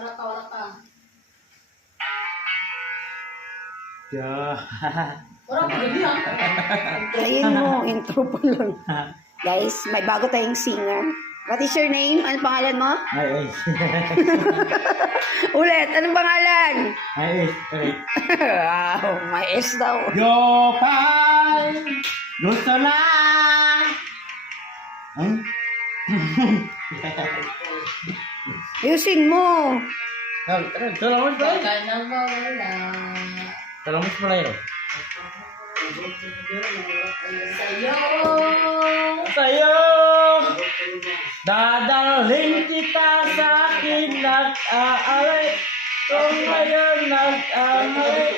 Wala ka. Yeah. Wala ka gabi ha. Ayun mo, intro pa lang. Guys, may bago tayong singer. What is your name? Anong pangalan mo? Ay. Ulit, anong pangalan? Ay. Wow, may S daw. Yo, pal! Gusto na! Ayusin mo. Talamos pa rin. Ka nang mawala. Talamos pa rin. Sa'yo. Sa'yo! Dadalhin kita sa akin nag-aalay. Kung ngayon nag-aalay.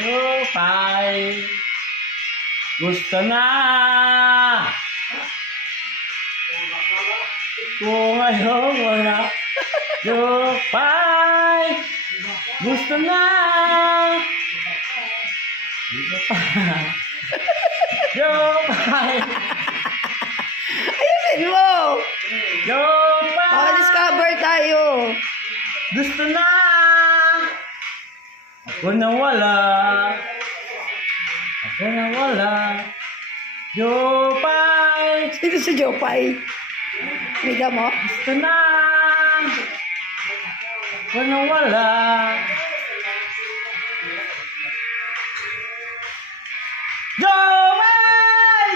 Yo, pal! Gusto na! Kung ngayon wala. Yo, pal! Gusto na! Dito pa. Yo, pal! Ayusin mo. Yo, pal! Maka-discover tayo. Gusto na! Ako na wala. Ako na wala. Yo, pal! Sino si Jopay? Miga mo? Gusto na! Ako na wala. Yo, pal!